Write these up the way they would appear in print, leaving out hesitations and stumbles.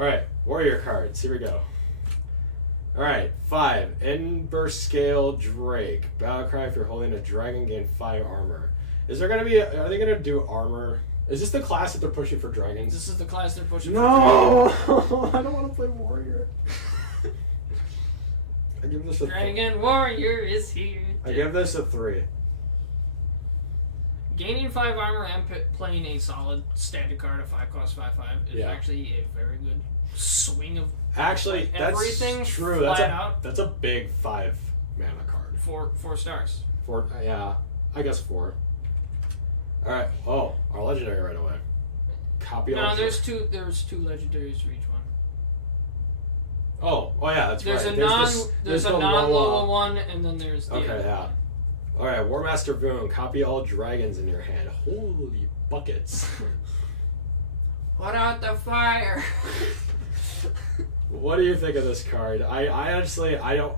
Alright, warrior cards. Here we go. Alright, 5. Ember Scale Drake. Battlecry, if you're holding a dragon, gain 5 armor. Is there gonna be are they gonna do armor? Is this the class that they're pushing for dragons? This is the class they're pushing for dragons. No! I don't want to play warrior. I give this a Dragon Warrior is here. I give this a 3. Gaining 5 armor and playing a solid standard card of 5 cost 5/5 is actually a very good swing of everything. That's true. That's a big 5 mana card. 4 stars. 4, yeah, I guess 4. All right. Oh, our legendary right away. Copy. No, there's two legendaries for each one. Oh yeah, that's right. There's a non-low one, and then there's the other one. All right, War Master Boon. Copy all dragons in your hand. Holy buckets! Put out the fire. What do you think of this card? I honestly don't.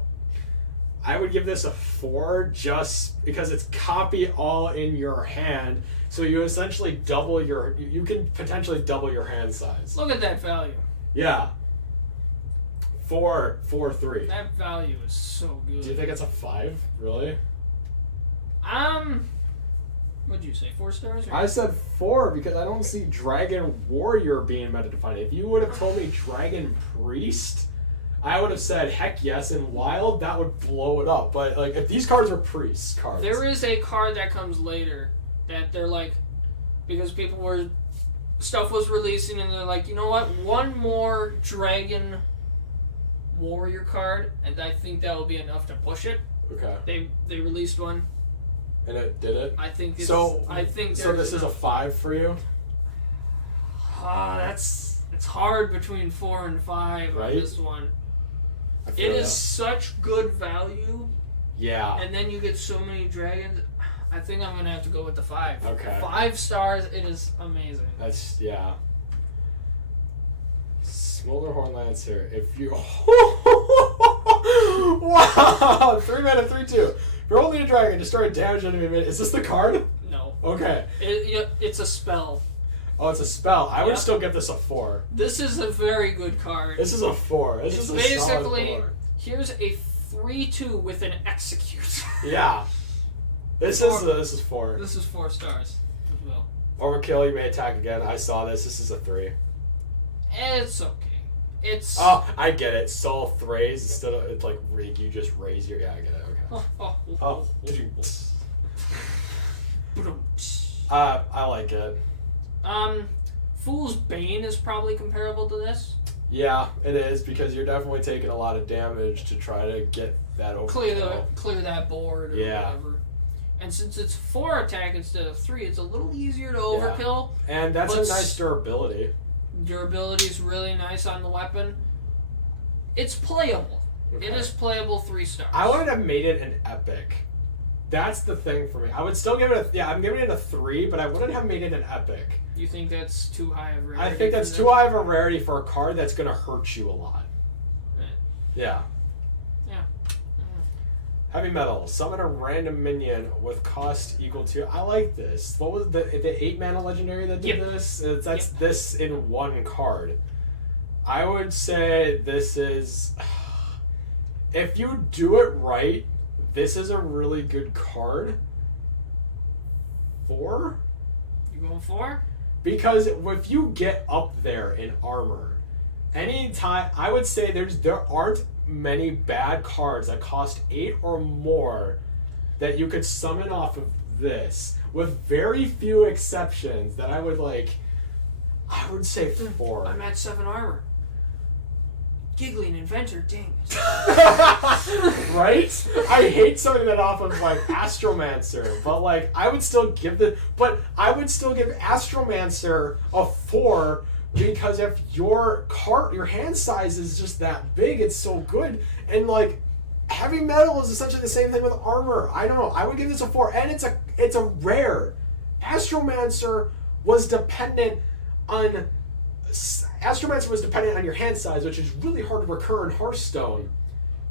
I would give this a 4 just because it's copy all in your hand. So you essentially double you can potentially double your hand size. Look at that value. Yeah. 4, 3. That value is so good. Do you think it's a 5? Really? What'd you say? 4 stars? Or I said 4 because I don't see Dragon Warrior being meta defined. If you would have told me Dragon Priest, I would have said heck yes. In Wild, that would blow it up. But like, if these cards were Priest cards, there is a card that comes later that they're like, because stuff was releasing and they're like, you know what? One more Dragon Warrior card, and I think that will be enough to push it. Okay. They released one. And it did it? I think it's... So this is a 5 for you? It's hard between 4 and 5 on this one. It is such good value. Yeah. And then you get so many dragons. I think I'm going to have to go with the 5. Okay. 5 stars, it is amazing. That's, yeah. Smolder Horn Lancer, if you... Wow! 3 mana, 3/2. If you're holding a dragon, destroy a damage enemy minute. Is this the card? No. Okay. It's a spell. Oh, it's a spell. I would still give this a 4. This is a very good card. This is a 4. It's basically, here's a 3/2 with an execute. Yeah. This is 4. This is 4 stars as well. Overkill, you may attack again. I saw this. This is a 3. It's okay. Oh, I get it. Soul 3s instead of it's like you just raise your. Yeah, I get it. Okay. I like it. Fool's Bane is probably comparable to this. Yeah, it is because you're definitely taking a lot of damage to try to get that overkill. Clear that board or whatever. And since it's 4 attack instead of 3, it's a little easier to overkill. And that's a nice durability. Durability is really nice on the weapon. It's playable. Okay. It is playable 3 stars. I would have made it an epic. That's the thing for me. I would still give it I'm giving it a 3, but I wouldn't have made it an epic. You think that's too high of a rarity? I think that's too high of a rarity for a card that's going to hurt you a lot. Right. Yeah. Heavy Metal. Summon a random minion with cost equal to... I like this. What was the 8 mana legendary that did this? That's this in 1 card. I would say this is... If you do it right, this is a really good card. 4? You going 4? Because if you get up there in armor, anytime... I would say there aren't many bad cards that cost 8 or more that you could summon off of this, with very few exceptions that I would say 4. I'm at 7 armor. Giggling Inventor, dang it. Right? I hate summoning that off of Astromancer, but I would still give Astromancer a 4. Because if your hand size is just that big, it's so good. And Heavy Metal is essentially the same thing with armor. I don't know. I would give this a 4, and it's a rare. Astromancer was dependent on your hand size, which is really hard to recur in Hearthstone.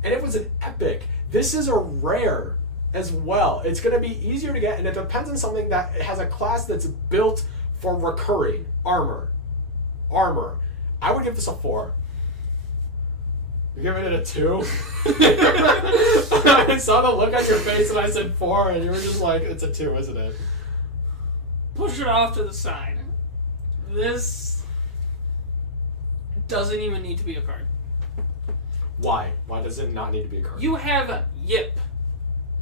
And it was an epic. This is a rare as well. It's going to be easier to get, and it depends on something that has a class that's built for recurring armor. I would give this a 4. You're giving it a 2? I saw the look on your face when I said 4, and you were just like, it's a 2, isn't it? Push it off to the side. This doesn't even need to be a card. Why? Why does it not need to be a card? You have a Yip.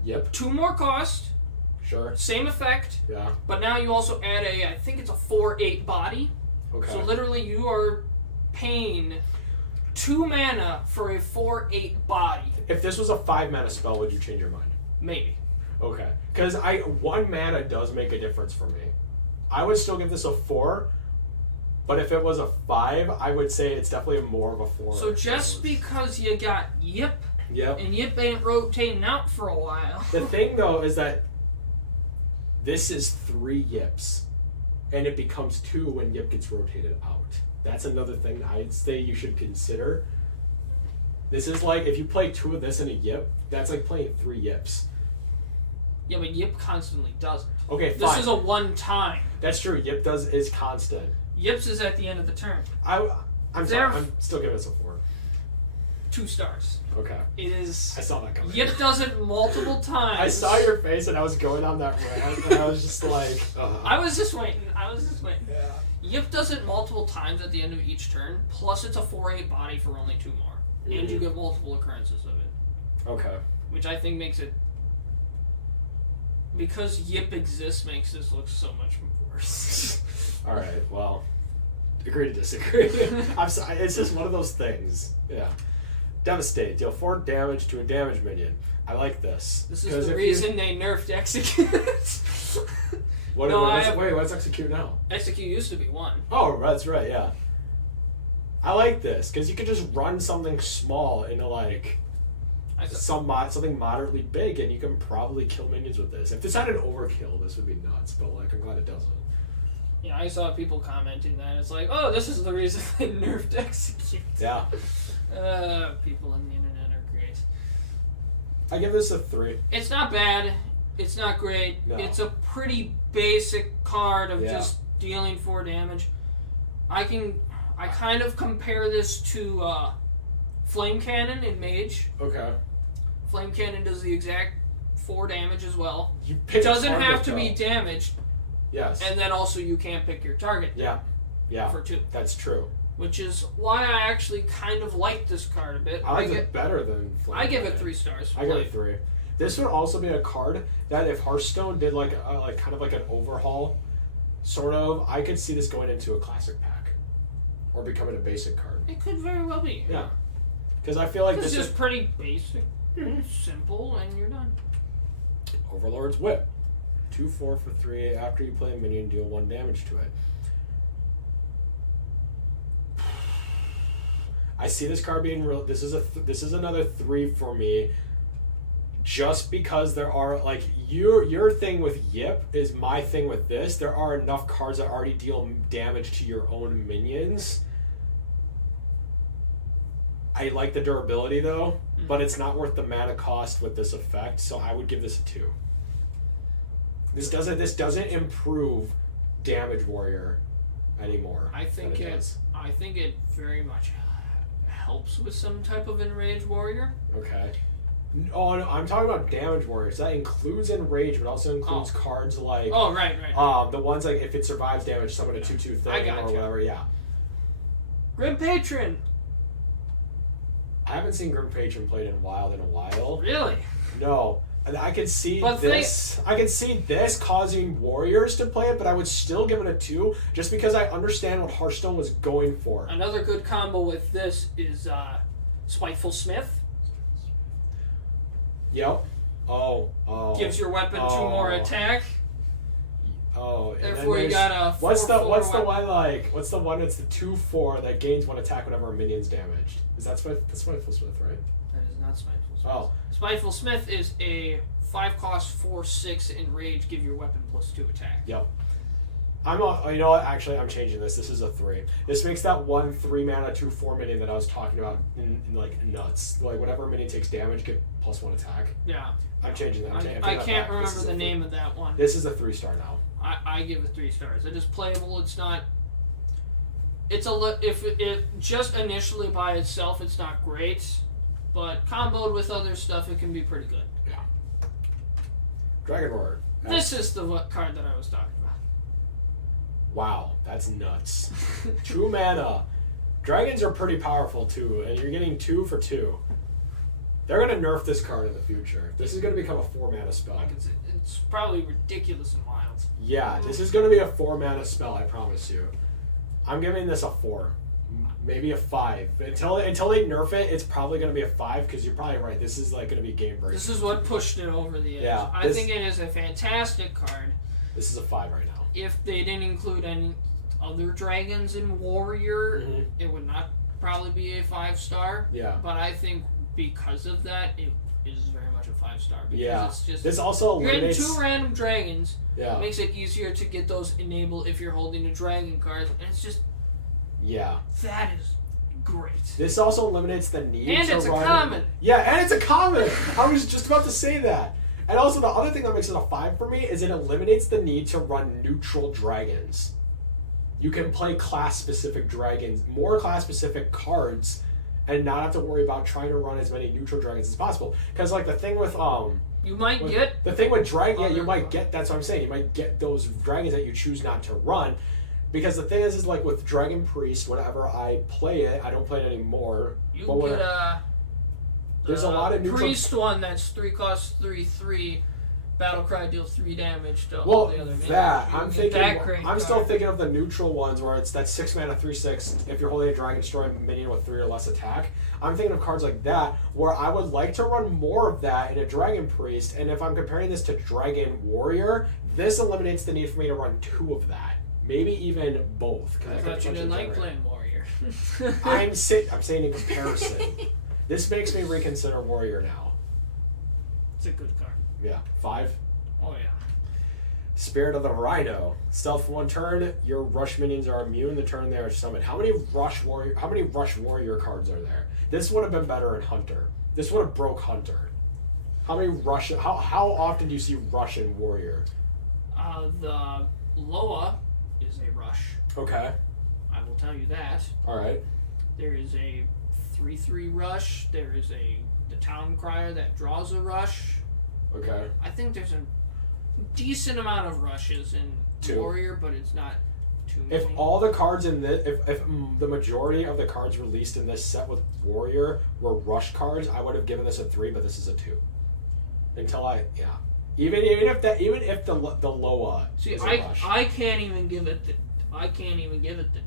Yep. 2 more cost. Sure. Same effect. Yeah. But now you also add I think it's a 4/8 body. Okay. So literally you are paying 2 mana for a 4/8 body. If this was a 5 mana spell, would you change your mind? Maybe. Okay. Because 1 mana does make a difference for me. I would still give this a 4, but if it was a 5, I would say it's definitely more of a 4. So just because you got Yip, yep. and Yip ain't rotating out for a while. The thing, though, is that this is 3 Yips, and it becomes 2 when Yip gets rotated out. That's another thing I'd say you should consider. This is like, if you play 2 of this and a Yip, that's like playing 3 Yips. Yeah, but Yip constantly doesn't. Okay, fine. This is a one-time. That's true. Yip is constant. Yips is at the end of the turn. I'm sorry. I'm still giving this a 4. 2 stars. Okay. It is. I saw that coming. Yip does it multiple times. I saw your face, and I was going on that rant, and I was just like, I was just waiting. Yeah. Yip does it multiple times at the end of each turn, plus it's a 4/8 body for only 2 more. And you get multiple occurrences of it. Okay. Which I think makes it... Because Yip exists makes this look so much worse. Alright, well, agree to disagree. I'm sorry, it's just one of those things. Yeah. Devastate. Deal 4 damage to a damage minion. I like this. This is the reason they nerfed Execute. Wait, what's Execute now? Execute used to be 1. Oh, that's right, yeah. I like this, because you could just run something small into, like, something moderately big, and you can probably kill minions with this. If this had an overkill, this would be nuts, but, like, I'm glad it doesn't. Yeah, I saw people commenting that. It's like, oh, this is the reason they nerfed Execute. Yeah. People on the internet are great. I give this a 3. It's not bad. It's not great. No. It's a pretty basic card of just dealing 4 damage. I kind of compare this to Flame Cannon in Mage. Okay. Flame Cannon does the exact 4 damage as well. It doesn't have to be damaged. Yes. And then also you can't pick your target. Yeah. Yeah. For 2. That's true. Which is why I actually kind of like this card a bit. I like it better than Flame I give Cannon. it 3 stars. I give it 3. This would also be a card that if Hearthstone did like kind of like an overhaul, sort of, I could see this going into a classic pack, or becoming a basic card. It could very well be. Yeah. Because I feel like this is is pretty basic, simple, and you're done. Overlord's Whip. 2/4 for 3. After you play a minion, deal 1 damage to it. I see this card being real. This is another 3 for me. Just because there are, like, your thing with Yip is my thing with this. There are enough cards that already deal damage to your own minions. I like the durability though, but it's not worth the mana cost with this effect, so I would give this a 2. This doesn't improve Damage Warrior anymore. I think it very much helps with some type of Enraged Warrior. Okay. Oh no, I'm talking about Damage Warriors. That includes Enrage, but also includes cards like right. The ones like if it survives damage, summon a 2/2 thing or whatever. Yeah. Grim Patron. I haven't seen Grim Patron played in Wild in a while. Really? No. I could see I could see this causing Warriors to play it, but I would still give it a 2, just because I understand what Hearthstone was going for. Another good combo with this is Spiteful Smith. Yep. Oh. Gives your weapon 2 more attack. Oh. Therefore, you got a 4/4 What's the weapon. one like? What's the one that's the 2/4 that gains 1 attack whenever a minion's damaged? Is that Spiteful Smith, right? That is not Spiteful Smith. Oh. Spiteful Smith is a 5-cost 4/6 Enrage. Give your weapon +2 attack. Yep. You know what? Actually, I'm changing this. This is a 3. This makes that 1 3-mana 2/4 minion that I was talking about in like nuts. Like whenever a minion takes damage, get +1 attack. Yeah. I'm changing that. I can't remember the name of that one. This is a 3-star now. I give it 3 stars. It is playable. It's not if it just initially by itself, it's not great, but comboed with other stuff, it can be pretty good. Yeah. Dragon Roar. This is the card that I was talking about. Wow, that's nuts. 2 mana. Dragons are pretty powerful too, and you're getting 2 for 2. They're gonna nerf this card in the future. This is gonna become a 4 mana spell. Like it's probably ridiculous in Wilds. Yeah, this is gonna be a 4 mana spell. I promise you. I'm giving this a 4, maybe a 5. Until they nerf it, it's probably gonna be a 5 because you're probably right. This is like gonna be game breaking. This is what pushed it over the edge. Yeah, I think it is a fantastic card. This is a 5 right now. If they didn't include any other dragons in Warrior, it would not probably be a 5-star. Yeah. But I think because of that, it is very much a 5-star. Because Yeah. it's just This also you're getting eliminates 2 random dragons. Yeah. It makes it easier to get those enabled if you're holding a dragon card, and it's just that is great. This also eliminates the need and to it's run. a common. Yeah, and it's a common. I was just about to say that. And also the other thing that makes it a 5 for me is it eliminates the need to run neutral dragons. You can play class-specific dragons, more class-specific cards, and not have to worry about trying to run as many neutral dragons as possible. Because like the thing with you might get the thing with dragon, yeah, you might get. That's what I'm saying. You might get those dragons that you choose not to run. Because the thing is like with Dragon Priest, whenever I play it, I don't play it anymore. You get there's a lot of neutral priest one that's 3 cost 3/3. Battlecry deals 3 damage to all well, the other minions. that I'm thinking. That great I'm still card. thinking of the neutral ones where it's that 6 mana 3/6. If you're holding a dragon, destroy a minion with 3 or less attack. I'm thinking of cards like that where I would like to run more of that in a Dragon Priest. And if I'm comparing this to Dragon Warrior, this eliminates the need for me to run 2 of that. Maybe even both. I thought you didn't like playing Warrior. I'm saying in comparison. This makes me reconsider Warrior now. It's a good card. Yeah, 5. Oh yeah. Spirit of the Rhino. Stealth for 1 turn. Your rush minions are immune the turn they are summoned. How many rush warrior cards are there? This would have been better in Hunter. This would have broke Hunter. How many rush? How often do you see rush in Warrior? The Loa is a rush. Okay. I will tell you that. All right. There is a 3/3 rush. There is the Town Crier that draws a rush. Okay. I think there's a decent amount of rushes in 2. Warrior, but it's not too many. If all the cards in this, if the majority of the cards released in this set with Warrior were rush cards, I would have given this a 3, but this is a 2. Even if the Loa See, is a rush. I can't even give it the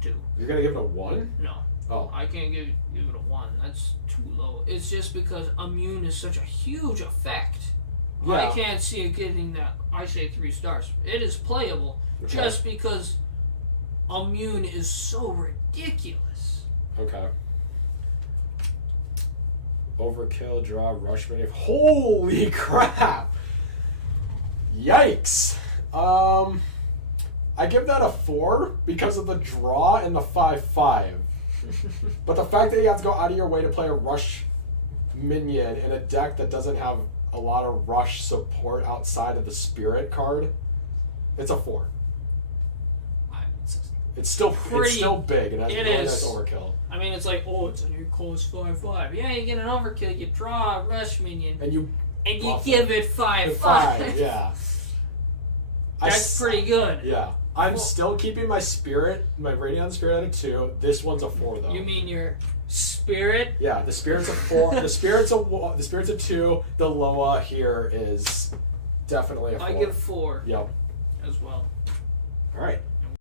2. You're gonna give it a 1? No. Oh. I can't give it a 1. That's too low. It's just because immune is such a huge effect. Yeah. I can't see it getting that. I say 3 stars. It is playable, Okay. just because immune is so ridiculous. Okay. Overkill, draw, rush many. Holy crap! Yikes! I give that a 4 because of the draw and the 5/5. But the fact that you have to go out of your way to play a rush minion in a deck that doesn't have a lot of rush support outside of the spirit card, it's a 4. It's still big, and it really is. nice overkill. I mean, it's like, oh, it's a new close 5/5. Yeah, you get an overkill, you draw a rush minion, And you give it 5/5. 5, yeah. That's pretty good. Yeah. I'm still keeping my rating on the spirit at a 2. This one's a 4 though. You mean your spirit? Yeah, the spirit's a 4. the spirit's a 2. The Loa here is definitely a 4. I give 4 Yep. as well. All right.